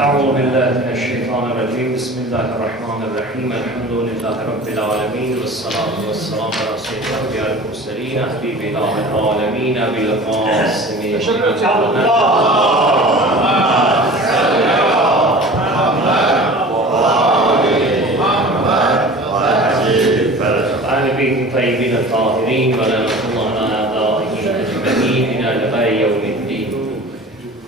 أعوذ بالله من الشيطان الرجيم بسم الله الرحمن الرحيم الحمد لله رب العالمين والصلاة والسلام على سيد الأنبياء والمرسلين حبيب إله العالمين بالقاسم طيبين الطاهرين ولعنة الله على أعدائهم أجمعين إلى لقاء يوم الدين.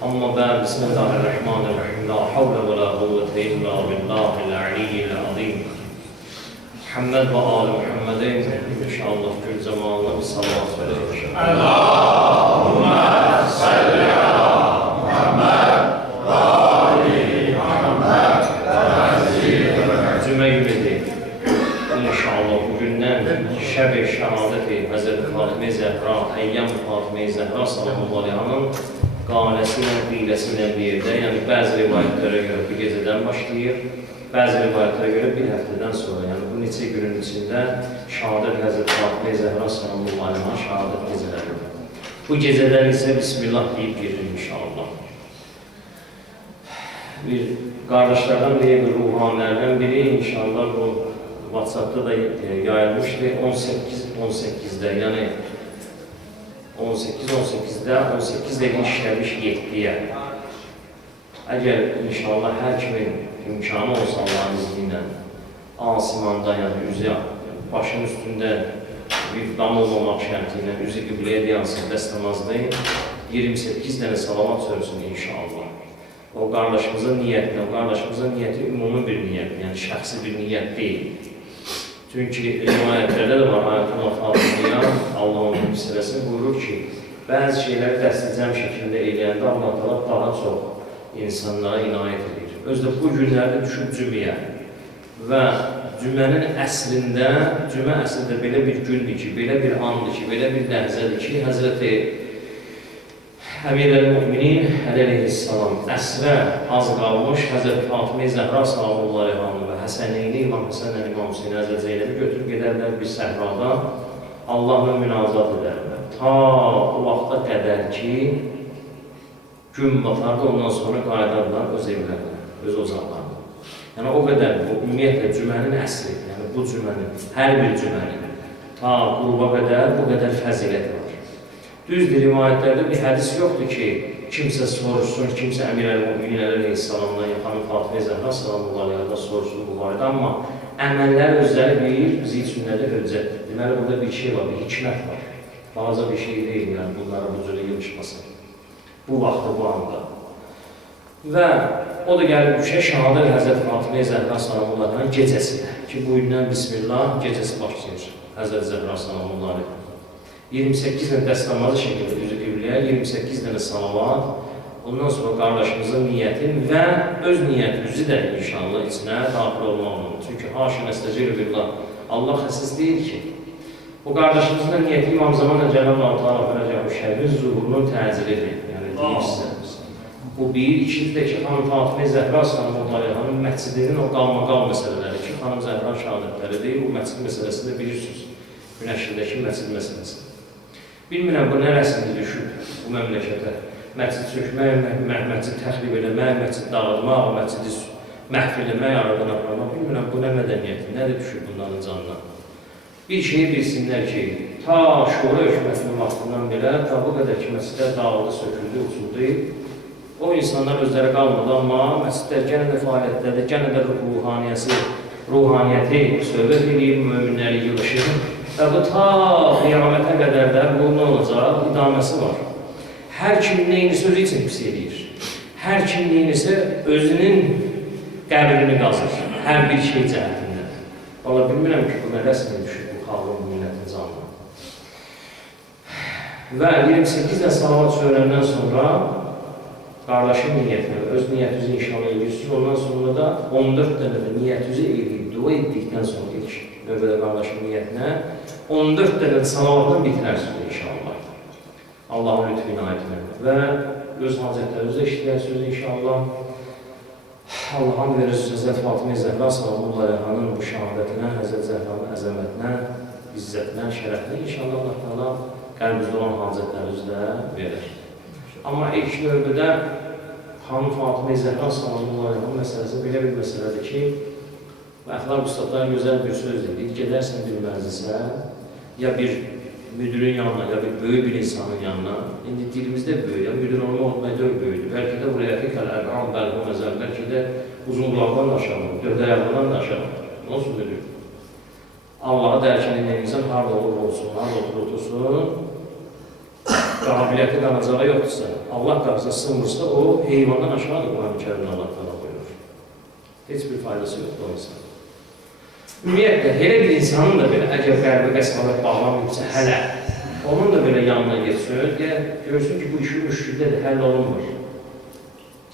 أما بعد بسم الله الرحمن الرحيم لا حول ولا قوة إلا بالله العلي العظيم. محمد وآل محمد إن شاء الله كل زمان بالصلاة والسلام. اللهم صل على محمد وآل محمد İnşallah bugündən Şəb-i Şəhadət-i Həzrət Fatimə Zəhra, Əyyam Fatimə Zəhra sallallahu aleyhanın qanəsi ilə, qiləsi ilə bir yerdə, yəni bəzi rivayətlərə görə bir gecədən başlayır, bəzi rivayətlərə görə bir həftədən sonra, yəni bu neçə günün içində Şəhadət Həzrət Fatimə Zəhra sallallahu aleyhanın şəhadət gecələri. Bu gecədən isə Bismillah deyib gedir inşallah. Bir qardaşlardan biri, bir ruhanilərdən biri inşallah bu WhatsApp'da da yayılmıştı 18'de yani 18'de 18'de işlemiş 7'ye. Eğer inşallah her kimin imkanı olsa Allah'ın izniyle Asiman'da yani başın üstünde bir damıl olmak şartıyla üzü kıbleye yansın dest namazlayın 28 tane salavat söylesin inşallah. O kardeşimizin niyeti ümumi bir niyet yani şahsi bir niyet değil. Çünkü rivayetlerde de var, Ayetullah Fatımiya, Allah'ın hissələsi buyurur ki, bəzi şeyləri dəstəcəm şəkildə eləyəndə Allah daha çox insanlara inayət edir. Özdə bu günlərdə düşüb cümləyə və cümlənin əslində, cümlə əslində belə bir gündür ki, belə bir andır ki, belə bir ləhzədir ki, Həzrəti Əmir-əl-Müminin əleyhissalam əsrə az qalmış Həzrət Fatimə Zəhra sallallahu aleyhanı və Həsəneyni, İmam Həsənlə İmam Hüseyin Həzrət Zeynəbi götürüb gedərlər bir səhrada Allahla münazat edərlər. Ta o vaxta qədər ki, gün batardı, ondan sonra qayıdarlar öz evlərlə, öz ocaqlarına. Yəni o qədər, bu ümumiyyətlə cümənin əsri, yəni bu cümənin, hər bir cümənin ta qruba qədər bu qədər fəzilət var. Düzdür, rivayətlərdə bir hədis yoxdur ki, kimsə soruşsun, kimsə Əmir-əl-Müminin əleyhissalamdan, yaxanı Fatimə Zəhra sallallahu aleyhada soruşsun bu barədə, amma əməllər özləri bilir, bizi üçün nədir hüccətdir. Deməli, burada bir şey var, bir hikmət var. Balaca bir şey deyil, yəni bunlara bu cürə yılışması. Bu vaxtda, bu anda. Və o da gəlib düşə Şəhadət Həzrət Fatimə Zəhra sallallahu aleyhanın gecəsinə ki, bu gündən Bismillah gecəsi başlayır Həzrət Zəhra sallallahu aleyhanın. 28 tane dəstəmazı şəkildə üzü qibləyə, 28 tane salavat, ondan sonra qardaşımızın niyyəti və öz niyyətimizi də inşallah içinə daxil olmalıdır. Çünki haşa nəstəcir billah, Allah xəsis deyil ki, bu qardaşımızın da niyyəti İmam Zamanla Cəlal-ı Teala Fərəcəb-ı Şərifin zuhurunun təcilidir. Yəni deyim sizə. Bu bir, ikinci də ki, Xanım Fatimə Zəhra sallallahu aleyhanın məscidinin o qalmaqal məsələləri ki, Xanım Zəhra şəhadətləri deyil, bu məscid məsələsini də bilirsiniz. Günəşindəki məscid məsələsi. Bilmirəm, bu nərəsində düşüb bu məmləkətə. Məscid sökmək, məscid təxrib eləmək, məscid dağıtmaq, məscidi məhv eləmək, aradan aparmaq. Bilmirəm, bu nə mədəniyyəti, nədir düşüb bunların canına. Bir şeyi bilsinlər ki, ta Şura hökumətinin vaxtından belə, ta bu qədər ki, məscidlər dağıldı, söküldü, uçuldu. O insanlar özləri qalmadı, amma məscidlər gənə də fəaliyyətlərdə, gənə də ruhaniyyəti söhbət edib, möminləri yığışır. Və bu ta qiyamətə qədər də bu nə olacaq? İdaməsi var. Hər kim neyinisi özü üçün pis edir. Hər kim neyinisi özünün qəbrini qazır. Hər bir şey cəhətində. Valla bilmirəm ki, bu nə rəsmə düşür bu xalqın, bu millətin canına. Və 28 də salavat söyləndən sonra qardaşın niyyətini, öz niyyətinizi inşallah edirsiniz. Ondan sonra da 14 dənə də niyyətinizi edib, dua etdikdən sonra ilk növbədə qardaşın niyyətinə 14 dənə salavatdan bitirərsiniz inşallah. Allahın lütfü inayətini və öz hazretlərinizə işləyər sözü inşallah. Allah'ın verir Həzrət Fatimə Zəhra sallallahu aleyhanın bu şəhadətinə, Həzrət Zəhranın əzəmətinə, izzətinə, şərəfinə inşallah Allah Teala qəlbimizdə olan hazretlərinizi də verir. Amma ilk növbədə Xanım Fatimə Zəhra sallallahu əleyhi məsələsi belə bir məsələdir ki, əxlaq ustadları gözəl bir söz deyir. Gedərsən bir məclisə, ya bir müdürün yanına, ya bir böyük bir insanın yanına, indi dilimizdə böyük, ya müdür olmaq mədür böyüdür. Bəlkə də buraya fikirlər, bəlkə məzəl, bəlkə də uzun qulaqdan da aşağı, dörd ayaqdan da aşağı. Nasıl müdür? Allah'a dərkən edən insan harada olur olsun, harada otursun, qabiliyyəti qanacağı yoxdursa, Allah qarşısına sınmırsa, o heyvandan aşağıdır, Quran-ı Kərimdə Allah təala buyurur. Heç bir faydası yoxdur o insan. Ümumiyyətlə, elə bir insanın da belə, əgər qəlbi qəsbələt bağlamayıbsa, hələ, onun da belə yanına geçsin, görsün ki, bu işin müşküldədir, həll olunmur.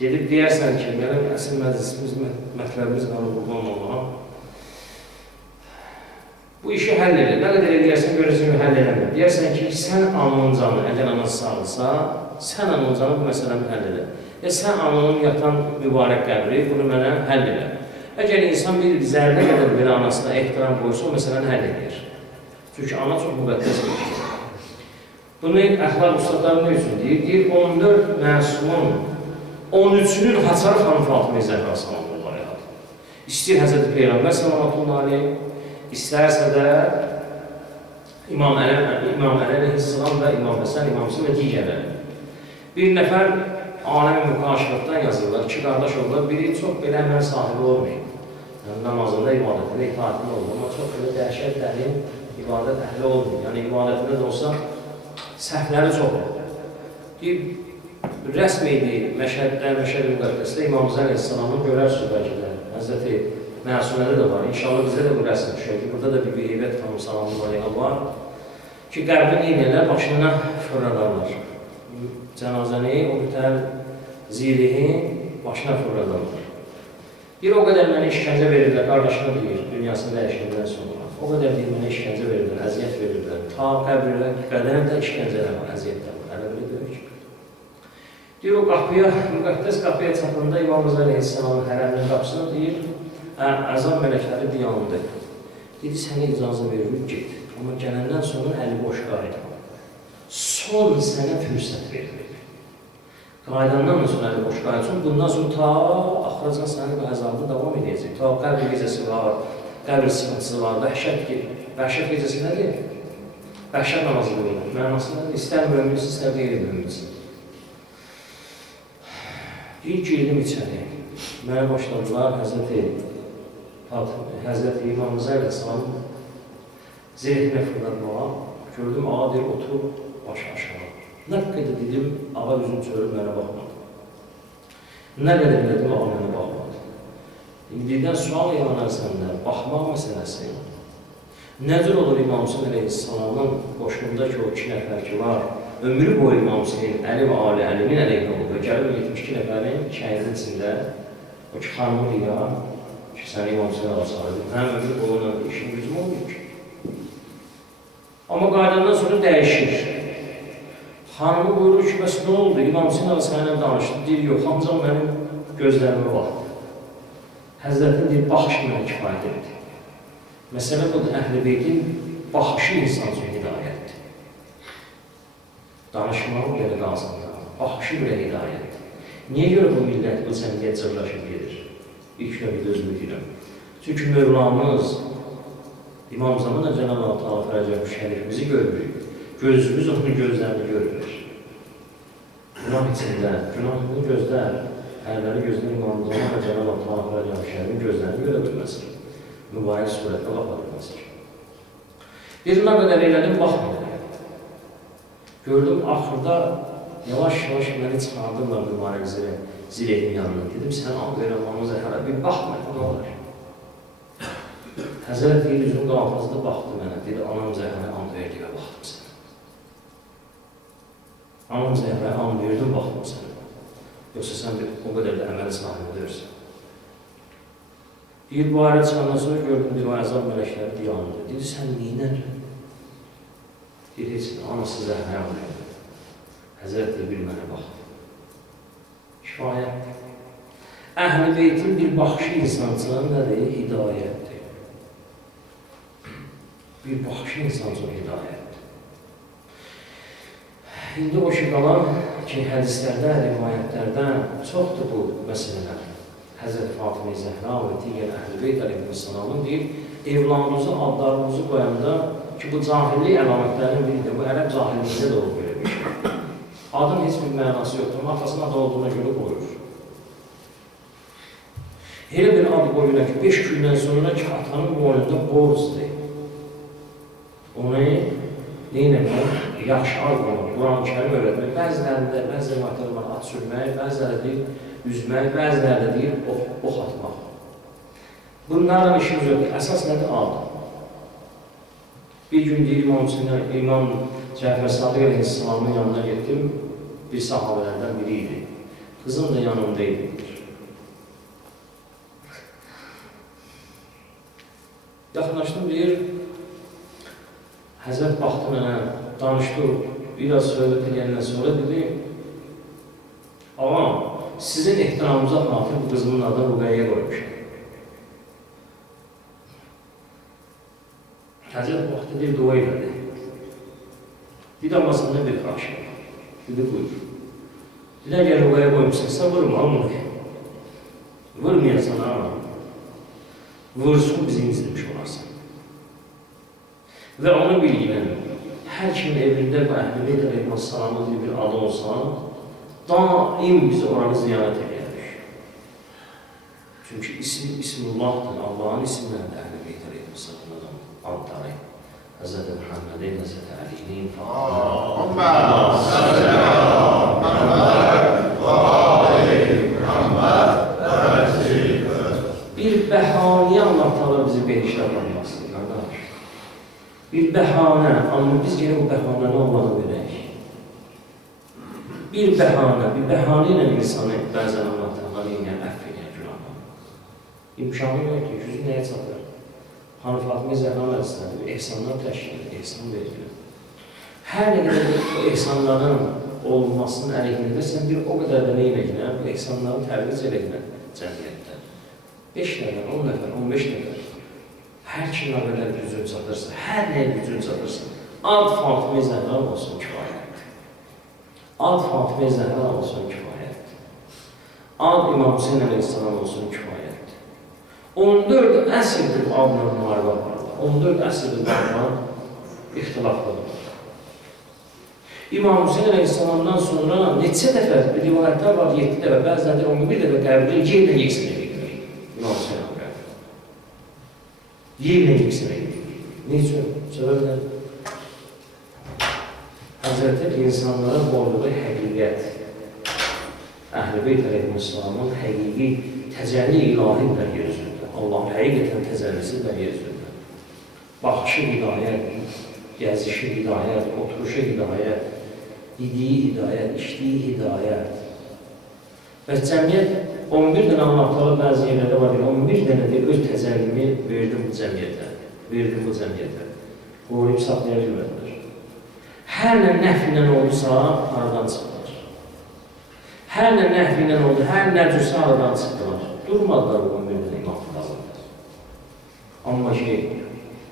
Gedib deyərsən ki, mənim əsl məclisimiz, mətləbimiz qalıb qurban olmağa, bu işi həll edir. Nə qədər edirsən, görürsən ki, həll eləmir. Deyərsən ki, sən anoncanı, əgər anası sağlısa, sən anoncanı bu məsələni həll edir. Sən anonun yatan mübarək qəbri, bunu mənə həll edir. Əgər insan bir zərdə qədər bir anasına ehtiram qoysa, o məsələni həll edir. Çünki ana çox müqəddəs bir şey. Bunu əxlaq ustadları nə üçün deyir? Deyir, 14 məsumun 13-ünün Haçarı xanım Fatimə Zəhra sallallahu əleyhi. İstəyir Həzrəti Peyğəmbər sallallahu əleyhi, istərsə də İmam Əli əleyhissalam və İmam Həsən, İmam Hüseyn və digərləri. Bir nəfər aləm müqaşiratdan yazırlar, iki qardaş olurlar, biri çox belə əməl sahibi olmayıb. Yəni, namazında, ibadətində, itaatində olur, amma çox belə dəhşət dərin ibadət əhli olmayıb. Yəni, ibadətində də olsa, səhvləri çox olur. Deyib, rəsm idi Məşhəddə, Məşhəd-i Müqəddəsdə İmam Hüseyn əleyhissalamın görərsiniz bəlkə də, Həzrəti Məsumədə də var. İnşallah bizdə də bu rəsm düşür ki, burada da bir heybət xanım sallallahu əleyhi var ki, qərbin iynələr başına fırladarlar. Cənazəni, o bütər zilihi başına fırladarlar. Bir o qədər mənə işkəncə verirlər, qardaşına deyir, dünyasını dəyişəndən sonra. O qədər deyir, mənə işkəncə verirlər, əziyyət verirlər. Ta qəbirlə qədərəm də işkəncələr var, əziyyətlər var, hələ belə deyir ki. Deyir, o qapıya, müqəddəs qapıya çatında İmam Rıza əleyhissalamın hərəminin qapısına deyir, əzab mələkləri diyandı. Dedi, sənə icazə verilir, get. Amma gələndən sonra əli boş qayıda. Son sənə fürsət verilir. Qaydandan da sonra əli boş qayıtsın, bundan sonra ta axıracan sənin əzabı davam edəcək. Ta qəbir gecəsi var, qəbir sıxıntısı var, vəhşət gecəsi nədir? Vəhşət namazı qoyulur. Mənası nədir? İstər müəmminsin, istər qeyri-müəmminsin. İlk girdim içəri. Mənə başladılar Həzrəti İmam Rıza əleyhissalamın zeytinə fırlatmağa. Gördüm, ağa deyir, otur, başı aşağı. Nə qədər dedim, ağa üzüm çörüb mənə baxmadı. Nə qədər dedim, ağa mənə baxmadı. İndidən sual yanar səndən, baxmaq məsələsi. Necə olur İmam Hüseyn əleyhissalamın qoşqunda ki, o 2 nəfər ki var, ömrü boyu İmam Hüseyn, Əli və Ali Əlimin əleyhinə olur və gəlib 72 nəfərin şəhidin içində o ki, xanımı deyir, ki, səni İmam Hüseyn alçalıdır. Həm ömrü boyunca işin gücüm olmuyor ki. Amma qaydandan sonra dəyişir. Xanımı buyurur ki, bəs nə oldu? İmam Hüseyn alçalıqla danışdı, deyir, yox, ancaq mənim gözlərimə baxdı. Həzrətin deyir, baxış mənə kifayət etdi. Məsələ budur, Əhl-i Beytin baxışı insan üçün hidayətdir. Danışmağı belə qalsın, baxışı belə hidayətdir. Niyə görə bu millət, bu cəmiyyət cırlaşıb gedir? İlk növbədə özümü deyirəm. Çünki Mövlamız, İmam Zaman da Cənab-ı Allah Fərəcəb şərifimizi görmür. Gözümüz onun gözlərini görmür. Günah içində, günahını gözlər, ərləri gözlər İmam Zaman da Cənab-ı Allah Fərəcəb şərifinin gözlərini görə bilməsin. Mübarək surətdə baxa bilməsin. Bir nə qədər elədim, baxmıyorum. Gördüm, axırda yavaş-yavaş məni çıxardırlar mübarək zilehin yanına. Dedim, sən al verəmamıza hələ bir baxma, nə olur? Həzrət deyil, üzüm qalxazda baxdı mənə. Dedi, anam Zəhrəyə and verdi və baxdım sənə. Anam Zəhrəyə and verdim, baxdım sənə. Yoxsa sən o qədər də əməli sahibi deyirsən. Deyir, bu ayrı çıxandan sonra gördüm, bir o əzab mələkləri diyandı. Dedi, sən neynədin? Deyir, heç anası Zəhrəyə and verdi. Həzrət deyil, bir mənə baxdı. Kifayətdir. Əhl-i Beytin bir baxışı insançıların nədir? Hidayətdir. Bir baxışı insan üçün hidayətdir. İndi o ki qalan ki, hədislərdə, rivayətlərdə çoxdur bu məsələlər. Həzrət Fatimə Zəhra və digər Əhl-i Beyt əleyhissalamın deyib, evladınızı, adlarınızı qoyanda ki, bu cahillik əlamətlərinin biridir, bu ərəb cahilliyində də olub belə bir şey. Adın heç bir mənası yoxdur, atasının adı olduğuna görə qoyur. Elə bir ad qoyuna ki, 5 gündən sonra ki, atanın boynunda borcdur. Onu neynəmək? Yaxşı ad qoymaq, Quran-ı Kərim öyrətmək. Bəzilərində, bəziləri materiallar at sürmək, bəziləri deyil, üzmək, bəziləri deyil, ox atmaq. Bunlarla işimiz yoxdur. Əsas nədir? Ad. Bir gün deyil, İmam Cəfər Sadiq əleyhissalamın yanına getdim, bir sahabələrdən biri idi. Qızım da yanımdaydı. Yaxınlaşdım, deyir, Həzrət baxdı mənə, danışdı, biraz söhbət edəndən sonra dedi, ağam, sizin ehtiramınıza xatir bu qızımın adını Ruqəyyə qoymuşam. Həzrət baxdı, deyir, dua elədi. Bir də masanda bir xahiş var. Dedi, buyur. Dedi, əgər Ruqəyyə qoymuşsansa, vurma, onu. Vurmayasan, ağam. Vursun, bizi izləmiş olarsan. Və onu bilgilən, hər kimin evində bu Əhl-i Beyt əleyhissalamın bir adı olsa, daim biz oranı ziyarət edərik. Çünki İsmullahdır, Allahın isimlərində Əhl-i Beyt əleyhissalamın adları. Həzrət Muhammedin, Həzrət Əlinin, bir bəhanəyə Allah Teala bizi behişə aparmasın. Bir bəhanə, amma biz yenə o bəhanəni Allah'a verək. Bir bəhanə ilə insanı bəzən Allah Teala ilə əff edən günahı. İmkanı yoxdur, yüzü nəyə çatır? Xanı Fatimə Zəhra əleyhissalam ehsanlar təşkil edir, ehsan verilir. Hər nə qədər o ehsanların olmasının əleyhində sən bir o qədər də neynəklə, bu ehsanları tərviz eləklə cəmiyyətdə. 5 nəfər, 10 nəfər, 15 nəfər. Hər kim nə qədər gücün çatırsa, hər nəyə gücün çatırsa, ad Fatimə Zəhra olsun kifayətdir. Ad Fatimə Zəhra olsun kifayətdir. Ad İmam Hüseyin əleyhissalam olsun kifayətdir. 14 əsrdir adla müharibə apardı. 14 əsrdir adla ixtilaflıdır. İmam Hüseyin əleyhissalamdan sonra neçə dəfə rivayətlər var, 7 dəfə, bəzəndir 11 dəfə qəbirli yerlə yeksin edir. İmam Hüseyin yerlə yeksin edir. Niçin? Səbəblər? Həzrətin insanlara qoyduğu həqiqət, Əhl-i Beyt əleyhissalamın həqiqi təcəlli ilahidir yer üzründə. Allah həqiqətən təcəllisidir yer üzründə. Baxışı hidayət, gəzişi hidayət, oturuşu hidayət, yediyi hidayət, içdiyi hidayət. Və cəmiyyət 11 dənə Allah Teala bəzi yerlərdə var, 11 dənə də öz təcəllimi verdim bu cəmiyyətə. Qoruyub saxlaya bilmədilər. Hər nə nəf ilə olursa, aradan çıxdılar. Hər nə nəf ilə oldu, hər nə cürsə aradan çıxdılar. Durmadılar bu 11 dənə imamı qalırlar. Amma ki,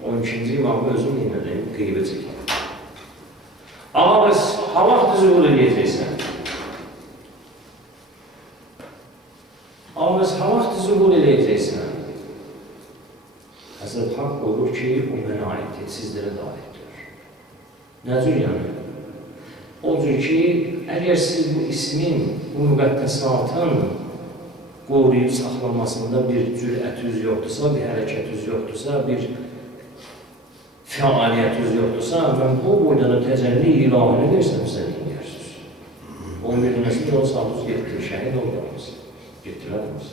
12-ci imamı özüm yenə qeybə çəkir. Ağa bəs, ha vaxt zühur edəcəksən? Amma ha vaxt zühur edəcəksən? Həzrət Haqq olur ki, o mənə aiddir, sizlərə də aiddir. Nə cür yəni? O cür ki, əgər siz bu ismin, bu müqəddəsatın qoruyub saxlamasında bir cürətüz yoxdursa, bir hərəkətüz yoxdursa, bir fəaliyyətüz yoxdursa, mən bu boydana təcəlli ilahini versəm, sizə dinləyirsiniz. 11 dənəsini yol sağlıq getdir, şəhid olmalısınız. Getdirədiniz.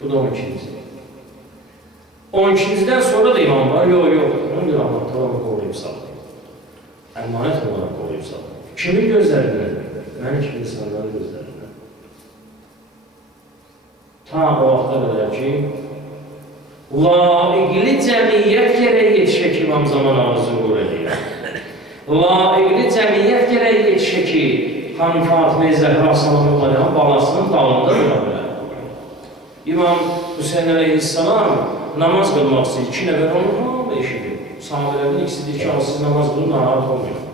Bu da 12-ci. 12-dən sonra da imam var, yox. Onun bir Allah tamamı qoruyub sağlayın. Əmanət olaraq qoruyub sağlayın. Kimin gözlərindən? Mənim kimi insanların gözlərindən. Ta o vaxta qədər ki, laiqli cəmiyyət gərək yetişək imam zaman ağzı qur edir. Laiqli cəmiyyət gərək yetişək ki, Xanım Fatimə Zəhra sallallahu balasının dalında dura bilər. İmam Hüseyin əleyhissalam namaz qılmaq istəyir. 2 nəfər onun hamı eşidir. Sahabelərdən ikisi deyir ki, siz namaz qılın, narahat olmayın.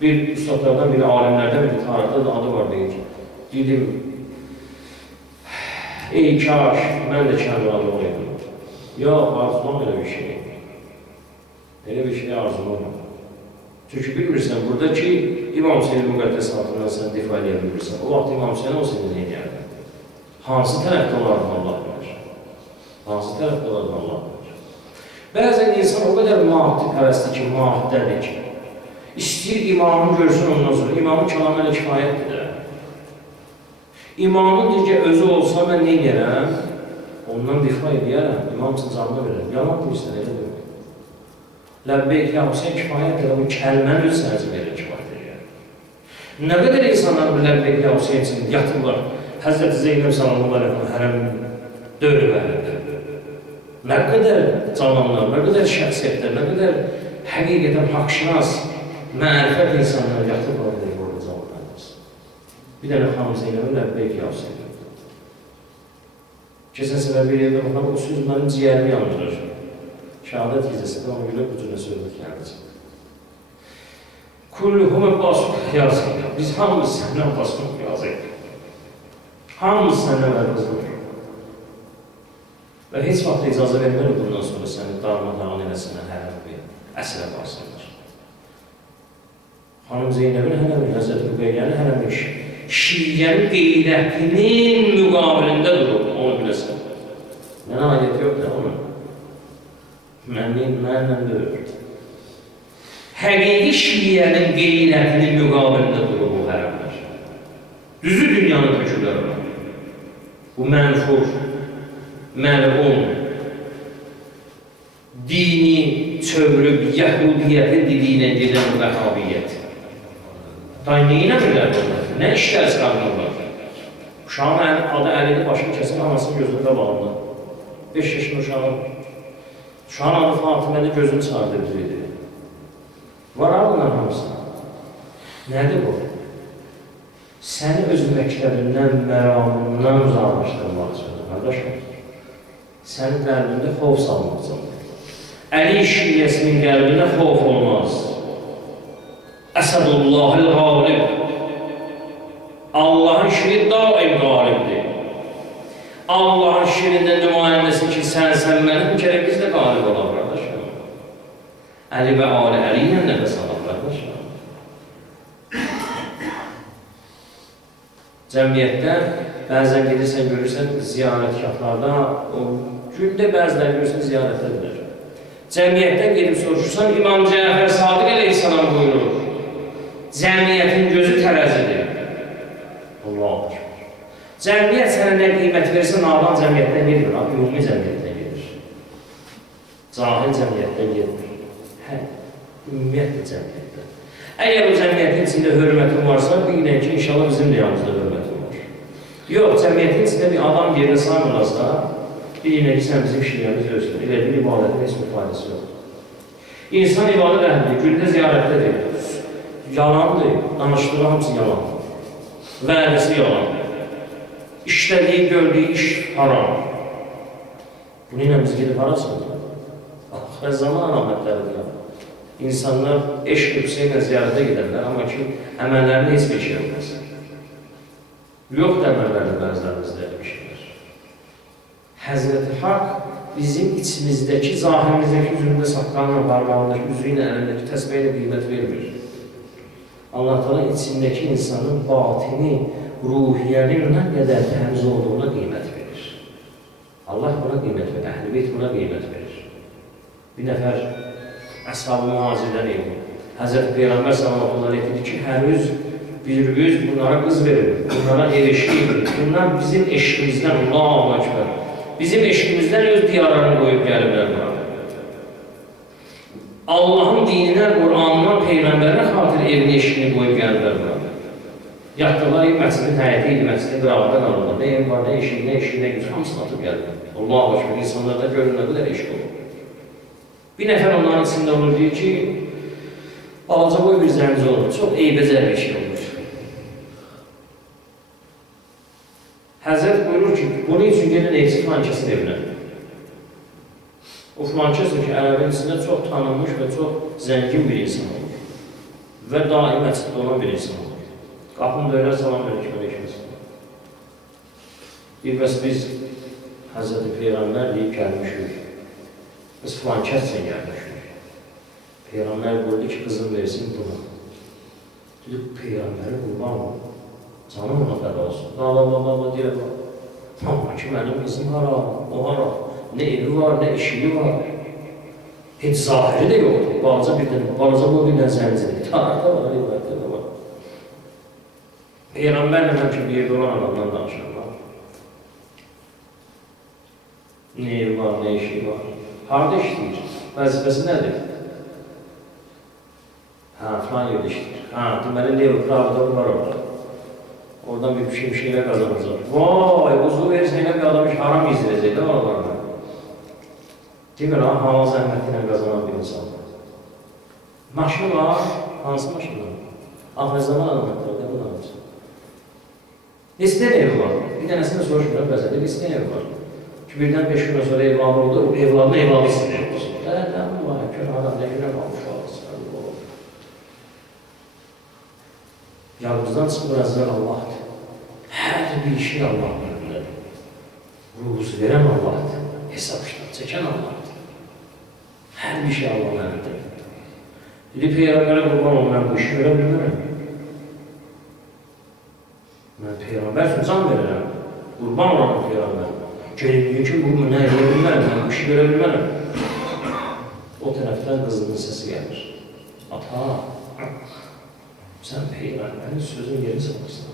Bir üstadlardan biri, alimlərdən biri, tarixdə da adı var deyir. Dedim, ey kaş, mən də Kərbalada olaydım. Yox, arzulam elə bir şey. Elə bir şey arzulam. Çünki bilmirsən, buradakı İmam Hüseynin müqəddəs altından sən difa edə bilmirsən. O vaxt İmam Hüseyin o seni deyərdi. Hansı tərəfdə olardı Allah bilir? Hansı tərəfdə olardı Allah bilir? Bəzən insan o qədər maddi pərəstdir ki, maddədir ki, istəyir imamını görsün ondan sonra, imamın kəlamı ilə kifayətdir də. İmamın digə özü olsa mən nə edərəm? Ondan difa edərəm, imam üçün canına verərəm. Yalan deyirsən, elə deyil. Ləbbeyk ya Hüseyin kifayətdir, bu kəlməni öz sənəci verir kifayət edir. Nə qədər insanlar bu Ləbbeyk ya Hüseyin üçün yatırlar, Həzrəti Zeynəb sallallahu aleyhi və hərəm dövrü verir. Nə qədər cavanlar, nə qədər şəxsiyyətlər, nə qədər həqiqətən haqşinas, mərifət insanlar yatırlar deyir orada cavanlarımız. Bir dənə xanım Zeynəbə Ləbbeyk ya Hüseyin. Keçən səfər bir yerdə baxan, o söz mənim ciyərimi yandırır. Şəhadət gecəsində ona görə bu cürə söhbət gəldi. Kulluhum basıq yazıq. Biz hamımız səndən basıq yazıq. Hamımız səndən vərqızdır. Və heç vaxt icazə verməyir bundan sonra səni darmadağın eləsinlər, hərəm bir əsrə barsınlar. Xanım Zeynəbin hərəmi, Həzrət Rüqeyyənin hərəmi şiyyənin qeyrətinin müqabilində durur, onu biləsən. Mənə aidət yox da onun. Mənlə döyür. Həqiqi şiyyənin qeyrətinin müqabilində durur bu hərəmlər. Düzü dünyanı tökürlər ona. Bu mənfur, məlun, dini çövrüb, Yəhudiyyətin diliylə gedən vəhabiyyət. Day neyinə bilər bunlar? Nə işlər çıxarmırlar? Uşağın adı əlini başını kəsin, anasının gözündə bağlı. 5 yaşında uşağın adı Fatimədə gözünü çağırdırdı. Var bunlar hamısı. Nədir bu? Səni öz məktəbindən, məramından uzaqlaşdırmaq üçün, qardaşım. Sənin qəlbində xof salmaq üçün. Əli şiyyəsinin qəlbində xof olmaz. Əsədullahil qalib. Allahın şiiri daim qalibdir. Allahın şiirində nümayəndəsi ki, sən mənim kərək biz də qalib olaq, qardaşım. Əli və Ali Əli ilə nəfəs alaq, qardaşım. Cəmiyyətdə bəzən gedirsən, görürsən ziyarətgahlarda, gündə bəziləri görürsən ziyarətdə bilir. Cəmiyyətdən gedib soruşursan, İmam Cəfər Sadiq əleyhissalam buyurur. Cəmiyyətin gözü tərəzidir. Allah'dır. Cəmiyyət sənə nə qiymət verirsə, nadan cəmiyyətdən gedir, ümumi cəmiyyətdən gedir. Cahil cəmiyyətdən gedir. Hə, ümumiyyətlə cəmiyyətdən. Əgər o cəmiyyətin içində hörmətin varsa, bilin ki, inşallah bizim də yanımızda hörmətin var. Yox, cəmiyyətin içində bir adam yerine saymırlarsa, bilin ki, sən bizim şiirimiz özür. Elə bir ibadətin heç bir faydası yoxdur. İnsan ibadət əhlidir, gündə ziyarətdədir. Yalandır, danışdığı hamısı yalandır. Vədisi yalandır. İşlədiyi, gördüyü iş haram. Bunu ilə biz gedib harasındır? Axirə zaman əlamətləridir. İnsanlar eşq yüksəklə ziyarətə gedərlər, amma ki, əməllərində heç bir şey olmaz. Yoxdur əməllərdə bəzilərimizdə bir şeylər. Həzrəti Haqq bizim içimizdəki, zahirimizdəki üzründə saqqalına, parmağındakı, üzrü ilə, əlindəki təsbih ilə qiymət vermir. Allah Teala içindəki insanın batini, ruhiyyənin nə qədər təmiz olduğuna qiymət verir. Allah buna qiymət verir, Əhl-i Beyt buna qiymət verir. Bir nəfər Əshab-ı Muhacirdən idi. Həzrəti Peyğəmbər sallallahu aleyhi dedi ki, hər bir bunlara qız verir, bunlara erişir. Bunlar bizim eşqimizdən, Allahu Ekber, bizim eşqimizdən öz diyarlarını qoyub gəliblər bura. Allahın dininə, Qur'anına, Peyğəmbərinə xatir evini, eşqini qoyub gəliblər bura. Yatdılar, məscidin həyəti idi, məscidin qırağında qalırlar. Nə ev var, nə eşik, nə gücü, hamısını atıb gəlirlər. Allahu Ekber, insanlarda görün nə qədər eşq olur. Bir nəfər onların içində olur, deyir ki, balaca boy bir zənci olur, çox eybəcər bir şey olur. Həzrət buyurur ki, bunun üçün gedin eysi filankəsin evinə. O filankəsin ki, ərəbin içində çox tanınmış və çox zəngin bir insan olur. və daim məsciddə olan bir insan olur. Qapını döylər, salam verir ki, bir bəs biz Həzrəti Peyğəmbər deyib gəlmişik. Biz filan kəssən gəlmişik. Peyğəmbər buyurdu ki, qızım versin buna. Dedi, Peyğəmbəri qurban mı? Canım ona fəda olsun. Baba deyir, amma ki, mənim qızım hara, o hara. Nə evi var, nə işiyi var. Heç zahiri də yoxdur. Balaca bu bir dənə zənciri. Tarafda var, rivayətdə də var. Peyğəmbərlə həmçin bir yerdə olan adamdan danışırlar. Nə evi var, nə işi var. Harada işləyir? Vəzifəsi nədir? Filan yerdə işləyir. Deməli, evi pravda var orada. Oradan bir şeylər qazanacaq. Vay, uzun verirsən, elə bir adam iş haram izləyəcək də oralarına. Demir, hava zəhməti ilə qazanan bir insan. Maşını var, hansı maşını var? Ahməzləman adamətlərdə bu da var. İstəyən evi var. Bir dənəsini soruşmuram, bəzədə bir istəyən evi var. Ki, birdən 5 gün sonra evladı oldu, evladını evladı istəyir. Dədən var, gör adam, nə günə qalmış olası. Yalnızdan çıxmır əzəl Allah'dır. Hər bir şey Allah'ın önünədir. Ruhusu verən Allah'dır. Hesab işdən çəkən Allah'dır. Hər bir şey Allah'ın önünədir. Dedi, Peyğəmbərə qurban olun, mən bu işi görə bilmərəm. Mən Peyğəmbər üçün can verirəm. Qurban olanım Peyğəmbər. Gəlin ki, bu nə edə bilmərəm, mən bu işi görə bilmərəm. O tərəfdən qızının səsi gəlir. Ata, sən Peyğəmbərin sözün yeri salırsan.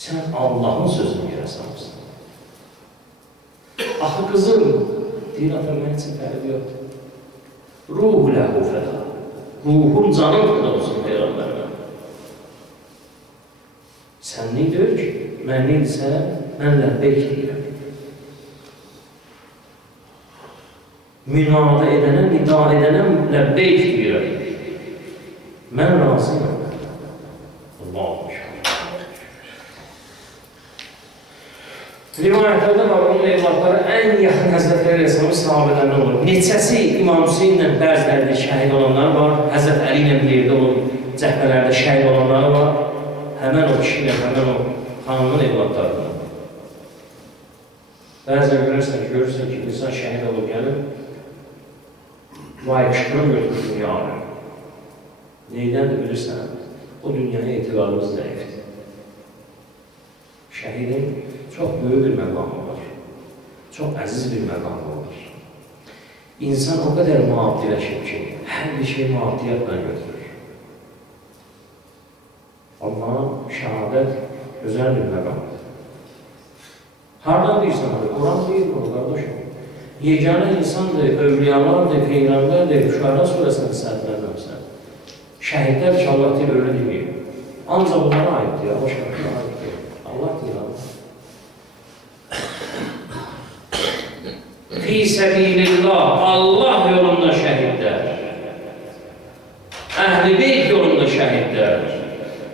Sən Allah'ın sözünü yerə salırsan. Axı qızım, deyir, ata, mən üçün fərqi yoxdur. Ruhu ləhu fəda. Ruhum, canım fəda olsun Peyğəmbərə. Sən neydir ki? Mən neydirsə, mən ləbbeyk deyirəm. Münada edənə, nida edənə ləbbeyk deyirəm. Mən razıyım. Allah'ım. Rivayətlərdə var, onun evlatları ən yaxın Həzrətləri Rəsulü sahabələrindən olur. Neçəsi İmam Hüseyin ilə bəzilərdə şəhid olanlar var, Həzrət Əli ilə bir yerdə olub cəhbələrdə şəhid olanlar var. Həmən o kişi ilə, həmən o xanımın evlatlarından. Bəzən görürsən ki, insan şəhid olub gəlib, vay qışqırıb götürür dünyanı. Neydən də bilirsən, o dünyaya etiqadımız zəifdir. Şəhidin çox böyük bir məqamı var, çox əziz bir məqamı var. İnsan o qədər müabdiləşib ki, hər bir şey müabdiyyətlə götürür. Amma şəhadət gözəl bir məqamdır. Hardan deyirsən, Quran deyir bunu, qardaşım. Yeganə insandır, övliyalardır, Peyğəmbərdir, Şüara surəsinin səhvlərləmsən. Şəhidlər ki, Allah deyir, ölü deməyir. Ancaq bunlara aiddir, o şəhidlərə aiddir. Allah deyir, Allah. Fi səbilillah, Allah yolunda şəhidlər. Əhl-i Beyt yolunda şəhidlər.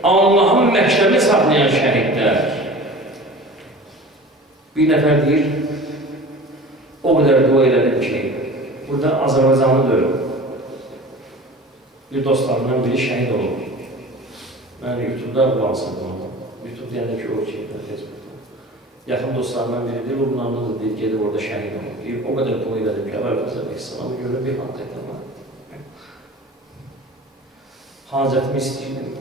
Allah'ın məktəbi saxlayan şəhidlər. Bir nəfər deyir, o qədər dua elədim ki, burada Azərbaycanlı deyil. Bir dostlarından biri şəhid olur. Mən YouTube'da qulansırdım onu. YouTube deyəndə ki, o ki, Facebook'da. Yaxın dostlarından biridir, o bunlarla da deyir, gedib orada şəhid olur. Deyir, o qədər dua elədim ki, əvvəlbəzə İslamı görür bir hal etəm. Hacətimi istəyirdim.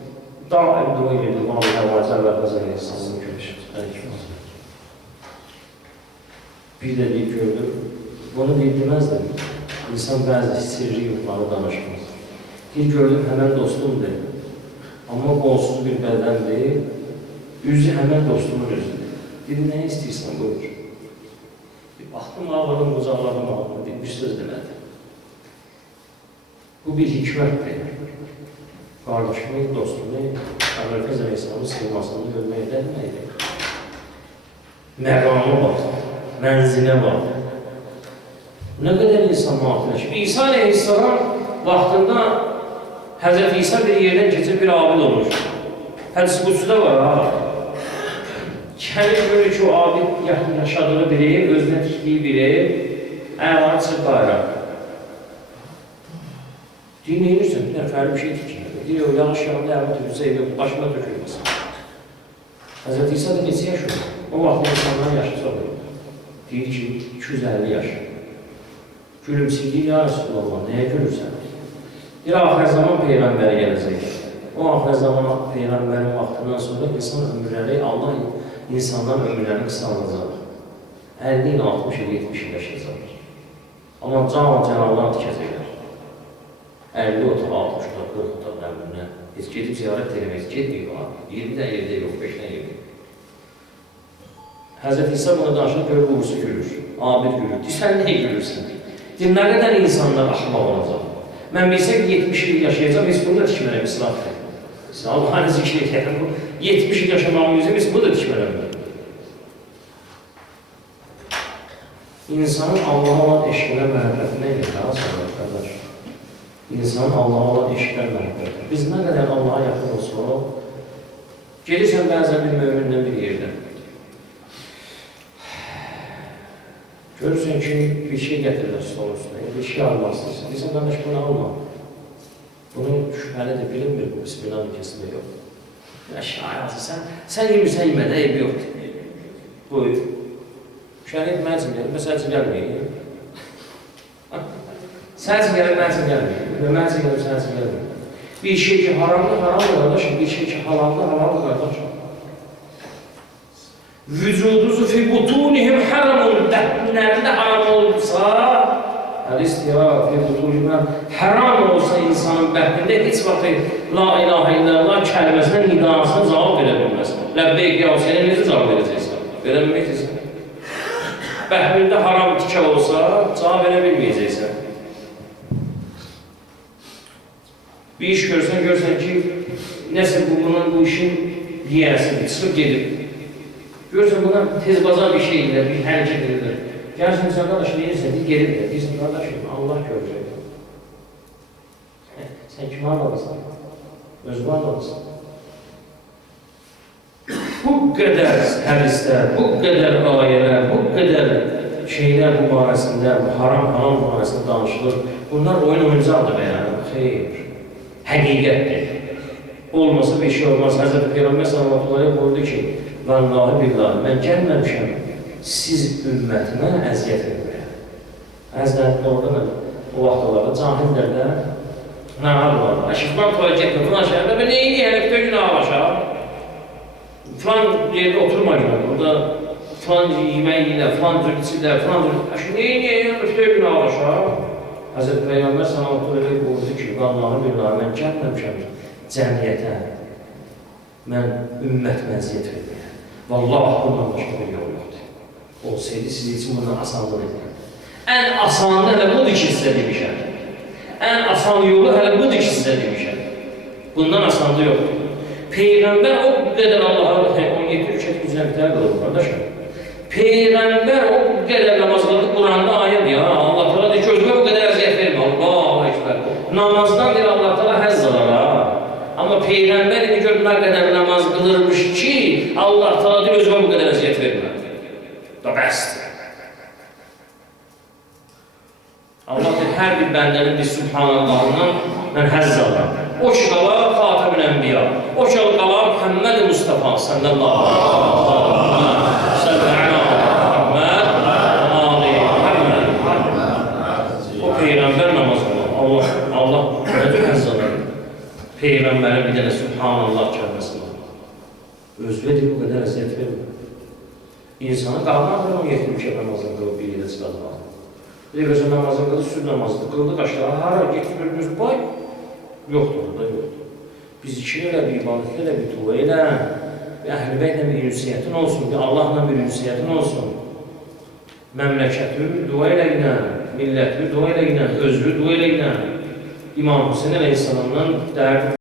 Daim dua edirdim, Allah Azərbaycan İslamını görüşür. Bir də deyib gördüm, bunu deyib deməzdim. İnsan bəzi sirri yuxuları danışmaz. Deyib gördüm, həmən dostumdur. Amma qonsuz bir bədəndir. Üzü həmən dostumun özüdür. Dedi, nə istəyirsən, buyur. Baxdım, ağladım, uzaqladım, ağladım. Deyib, bir söz demədi. Bu bir hikmətdir. Qardaşımın dostunu, Əvvəlfəzər İslamın sığmasını görmək edilməkdir. Məqamı var, mənzilə var. Nə qədər insan müafiləşir. İsa Aleyhisselam vaxtında Həzrət İsa bir yerdən keçib bir abid olur. Hədis qudsuda var, ha. Kəlir görür ki, o abid yaşadığı bir ev, özünə tikdiyi bir ev, əyvanı çıxıb bayrağı. Deyir, nə edirsən? Bir nəfərli bir şey tikir. Deyir, o yağış yağında yağını tökülsə, başına tökülməsin. Həzrət İsa da neçə yaş olur? O vaxt insanların yaşı çox olur. Deyir ki, 250 yaş. Gülümsüyür, ya Resulallah, nəyə gülürsən? Bir axir zaman Peyğəmbəri gələcək. O axir zaman Peyğəmbərin vaxtından sonra insan ömürləri, Allah insanların ömürlərini qısaldacaq. 50 il, 60 il, 70 il yaşayacaqlar. Amma Cənablar tikəcəklər. 50 otaq, 60 otaq, 40 otaq nəmrünə. Heç gedib ziyarət eləmək, gedməyib var. 20-dən yerdə yox, 5-dən yerdə. Həzrət İsa buna danışır, görür, uğursu gülür. Abid gülür. Deyir, sən nəyə gülürsün? Deyir, nə qədər insanlar axmaq olacaq? Mən bilsəm ki, 70 il yaşayacaq, biz bunu da tikmələm, İslam xeyr. Allah'ın zikri etkədən bu, 70 il yaşamağın yüzü, biz bunu da tikmələm. İnsanın Allah'a olan eşqinə məhəbbətinə ilə sonra, qardaş. İnsanın Allah'a olan eşqinə məhəbbətinə. Biz nə qədər Allah'a yaxın olsa, gelirsən bəzən bir mömindən bir yerdə. Görürsən ki, bir şey gətirirlər stolun üstüne, bir şey almaq istəyirsən. Deyirsən, qardaş, bunu alma. Bunu şübhəlidir, bilinmir bu, bismillah ülkəsində yox. Şayazı, sən yemirsən yemədə, eybi yoxdur. Buyur. Şəhəli etməyəcəm, məsələcə gəlməyim. Sənəcə gəlib, mənəcə gəlməyim. Mənəcə gəlib, sənəcə gəlməyim. Bir şey ki, haramdır, haramdır, qardaşım. Bir şey ki, halaldır, halaldır, qardaşım. Vücuduzu fi butunihim haramun, dəhminlərində haram olursa, hədistira fi butunihim haram olsa insanın bəhmində heç vaxt la ilahe illallah kəlməsindən nidasına cavab verə bilməz. Ləbbeyk ya Hüseyin necə cavab verəcəksən? Verə bilməyəcəksən. Bəhmində haram tikə olsa, cavab verə bilməyəcəksən. Bir iş görsən ki, nəsə bu işin yiyəsidir, çıxıb gedib. Görürsən, buna tezbazar bir şey edirlər, bir hərəkət edirlər. Gəlsin, sən qardaş, neyirsən, deyir, gedib də. Deyirsən, qardaşım, Allah görəcək. Sən kimi anladırsan? Özünü anladırsan? Bu qədər hədislər, bu qədər ayələr, bu qədər şeylər bu barəsində, bu haram halal barəsində danışılır. Bunlar oyuncaqdır bəyənir. Xeyr, həqiqətdir. Olmasa bir şey olmaz. Həzrət Peyğəmbər sallallahu aleyhi buyurdu ki, vallahi billahi, mən gəlməmişəm siz ümmətimə əziyyət etməyə. Həzrət orada o vaxtlarda cahillər də nağal var. Şıxman toya getmə, filan şəhərdə, mən neyini hələ bütün gün ağlaşar? Filan yerdə oturmayın, burada filan yemək yiylə, filan cürçülə, filan cürçülə, neyini bütün gün ağlaşar? Həzrət Peyğəmbər sallallahu aleyhi buyurdu ki, vallahi billahi, mən gəlməmişəm cəmiyyətə, mən ümmətimə əziyyət verməyə. Vallahi bundan başqa bir yol yoxdur. Olsaydı siz için bundan asanlıq edir. Ən asanı hələ budur ki, sizə demişəm. Ən asan yolu hələ budur ki, sizə demişəm. Bundan asanlığı yoxdur. Peyğəmbər o qədər Allah'a 17 rükət güzəl bitər qılır, qardaşım. Peyğəmbər o qədər namaz qılır, Quranda ayət ya. Allah təala deyir ki, özümə bu qədər əziyyət vermə. Allahu Ekber. Namazdan deyir Allah təala həzz alar ha. Amma Peyğəmbər indi gör nə qədər namaz qılırmış ki, Allah təala deyir, özümə bu qədər əziyyət vermə. Da bəsdir. Allah deyir, hər bir bəndənin bir Subhanallahından mən həzz alıram. O ki qala Xatəmül Ənbiya, o ki qala Muhammed Mustafa sallallahu o Peyğəmbər namaz qılır. Allah nədir həzz alır? Peyğəmbərin bir dənə Subhanallah kəlməsi var. Özvə deyir, bu qədər əziyyət vermir. İnsanı qalmaqdır, 17 rükət namazını qılıb bir yerdə çıxarmaq. Bir gözə namazını qılıb, süd namazını qıldı, qaşları hara getib bölümüz bay, yoxdur, orada yoxdur. Biz ikili ilə, bir ibadət ilə, bir dua ilə, bir əhl-i bəylə bir ünsiyyətin olsun, bir Allahla bir ünsiyyətin olsun. Məmləkəti dua ilə ilə, milləti dua ilə ilə, özlü dua ilə ilə, İmam Hüseyin əleyhissalamdan dərdi